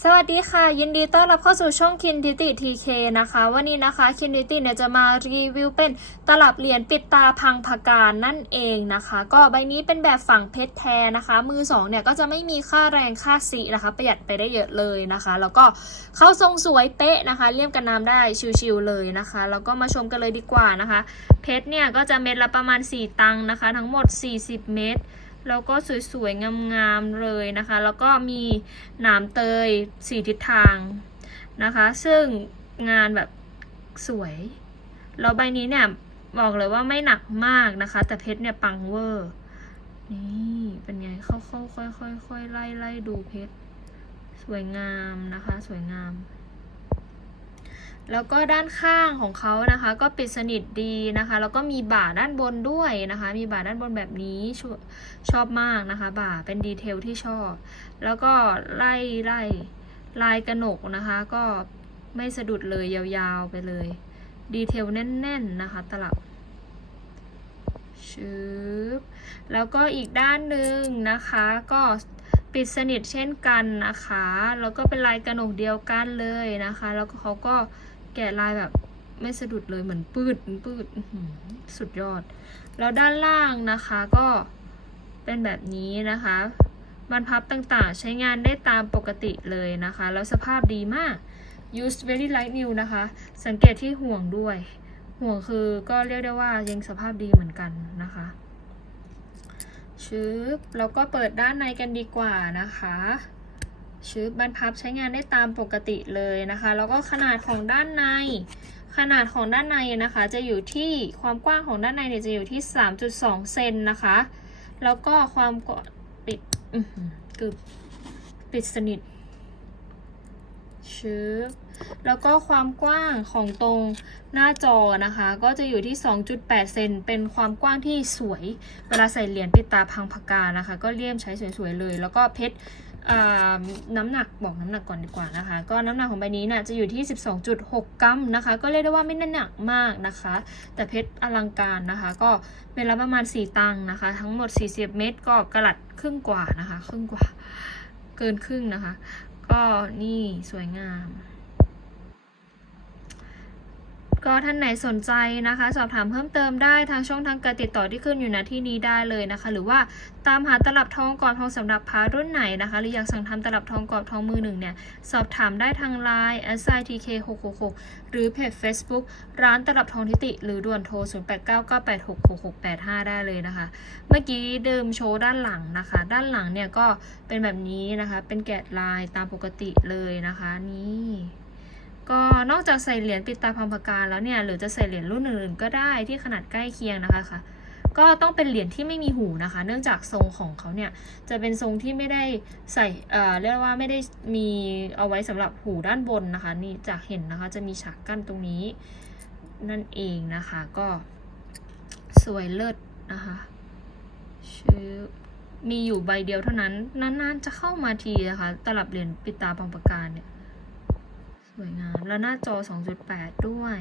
สวัสดีค่ะ ยินดีต้อนรับเข้าสู่ช่องคินทิติทีเคนะคะ วันนี้นะคะคินทิติเนี่ยจะมารีวิวเป็นตลับเหรียญปิดตาพังพการนั่นเองนะคะ ก็ใบนี้เป็นแบบฝั่งเพชรแท้นะคะ มือสองเนี่ยก็จะไม่มีค่าแรงค่าสีนะคะ ประหยัดไปได้เยอะเลยนะคะ แล้วก็เข้าทรงสวยเป๊ะนะคะเลี่ยมกันน้ำได้ชิวๆเลยนะคะแล้วก็มาชมกันเลยดีกว่านะคะ เพชรเนี่ยก็จะเม็ดละประมาณ 4 ตังค์นะคะ ทั้งหมด 40 เม็ด แล้วก็สวยๆ งามๆ เลยนะคะ แล้วก็มีหนามเตยสี่ทิศทางนะคะ ซึ่งงานแบบสวย แล้วใบนี้เนี่ย บอกเลยว่าไม่หนักมากนะคะ แต่เพชรเนี่ยปังเวอร์ นี่เป็นไงเข้าเข้าค่อยค่อยค่อยไล่ไล่ดูเพชร สวยงามนะคะ สวยงาม แล้วก็ด้านข้างของเขานะคะ ก็ปิดสนิทดีนะคะ แล้วก็มีบ่าด้านบนด้วยนะคะ มีบ่าด้านบนแบบนี้ชอบชอบมากนะคะ บ่าเป็นดีเทลที่ชอบ แล้วก็ไล่ไล่ลายกระหนกนะคะ ก็ไม่สะดุดเลยยาวๆไปเลย ดีเทลแน่นๆนะคะ ตลับชึบแล้วก็อีกด้านหนึ่งนะคะ ก็ปิดสนิทเช่นกันนะคะ แล้วก็เป็นลายกระหนกเดียวกันเลยนะคะ แล้วก็เขาก็ แกะลายแบบไม่สะดุดเลยเหมือนปืดปืดสุดยอด แล้วด้านล่างนะคะก็เป็นแบบนี้นะคะบรรพับต่างๆ ใช้งานได้ตามปกติเลยนะคะ แล้วสภาพดีมาก used very light new นะคะ สังเกตที่ห่วงด้วย ห่วงคือก็เรียกได้ว่ายังสภาพดีเหมือนกันนะคะชึบแล้วก็เปิดด้านในกันดีกว่านะคะ ชึบบรรพับใช้งานได้ตามปกติเลยนะคะ แล้วก็ขนาดของด้านใน ขนาดของด้านในนะคะ จะอยู่ที่ความกว้างของด้านในเนี่ยจะอยู่ที่ 3.2 เซนนะคะ แล้วก็ความกว้างปิด อื้อหือคือปิดสนิท ชึบแล้วก็ความกว้างของตรงหน้าจอนะคะ ก็จะอยู่ที่ 2.8 เซนเป็นความกว้างที่สวย เวลาใส่เหรียญปิดตาพังพกานะคะ ก็เลี่ยมใช้สวยๆเลย แล้วก็เพชรน้ำหนักบอกน้ำหนักก่อนดีกว่านะคะ ก็น้ำหนักของใบนี้น่ะจะอยู่ที่ 12.6 กรัมนะคะ ก็เรียกได้ว่าไม่ได้หนักมากนะคะ แต่เพชรอลังการนะคะ ก็เป็นละประมาณ 4 ตังค์นะคะ ทั้งหมด 40 เม็ดก็กระลัดครึ่งกว่านะคะ ครึ่งกว่าเกินครึ่งนะคะ ก็นี่สวยงาม ก็ท่านไหนสนใจนะคะ สอบถามเพิ่มเติมได้ทางช่องทางการติดต่อที่ขึ้นอยู่ณที่นี้ได้เลยนะคะ หรือว่าตามหาตลับทองกรอบทองสำหรับพารุ่นไหนนะคะ หรืออยากสั่งทำตลับทองกรอบทองมือหนึ่งเนี่ย สอบถามได้ทาง Line s i t k 6 6 6หรือเพจ Facebook ร้านตลับทองทิติ หรือด่วนโทร 0 8 9 9 8 6 6 6 8 5 ได้เลยนะคะ เมื่อกี้เดิมโชว์ด้านหลังนะคะ ด้านหลังเนี่ยก็เป็นแบบนี้นะคะ เป็นแกะลายตามปกติเลยนะคะนี่ ก็นอกจากใส่เหรียญปิดตาพังพการแล้วเนี่ยหรือจะใส่เหรียญรุ่นอื่นก็ได้ที่ขนาดใกล้เคียงนะคะค่ะ ก็ต้องเป็นเหรียญที่ไม่มีหูนะคะ เนื่องจากทรงของเขาเนี่ยจะเป็นทรงที่ไม่ได้ใส่เอ่อเรียกว่าไม่ได้มีเอาไว้สำหรับหูด้านบนนะคะ นี่จากเห็นนะคะจะมีฉากกั้นตรงนี้นั่นเองนะคะก็สวยเลิศนะคะชื่อมีอยู่ใบเดียวเท่านั้นนานๆจะเข้ามาทีนะคะ ตลับเหรียญปิดตาพังปการเนี่ย สวยงาม แล้วหน้าจอ 2.8 ด้วย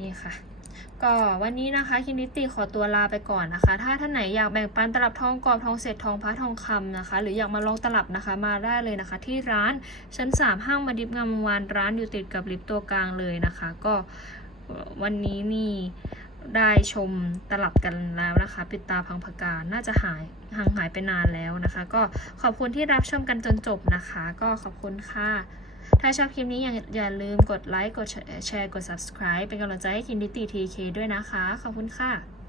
นี่ค่ะ ก็วันนี้นะคะคินิติขอตัวลาไปก่อนนะคะ ถ้าท่านไหนอยากแบ่งปันตลับทองกรอบทองเศษทองพระทองคำนะคะ หรืออยากมาลองตลับนะคะมาได้เลยนะคะ ที่ร้านชั้น 3 ห้างมาดิบงามวงวานร้านอยู่ติดกับลิฟต์ตัวกลางเลยนะคะ ก็วันนี้นี่ได้ชมตลับกันแล้วนะคะ ปิดตาพังพกาน่าจะหายห่างหายไปนานแล้วนะคะ ก็ขอบคุณที่รับชมกันจนจบนะคะ ก็ขอบคุณค่ะ ถ้าชอบคลิปนี้อย่าอย่าลืมกดไลค์ กดแชร์ กด subscribe เป็นกำลังใจให้คินดิตีทีเคด้วยนะคะ ขอบคุณค่ะ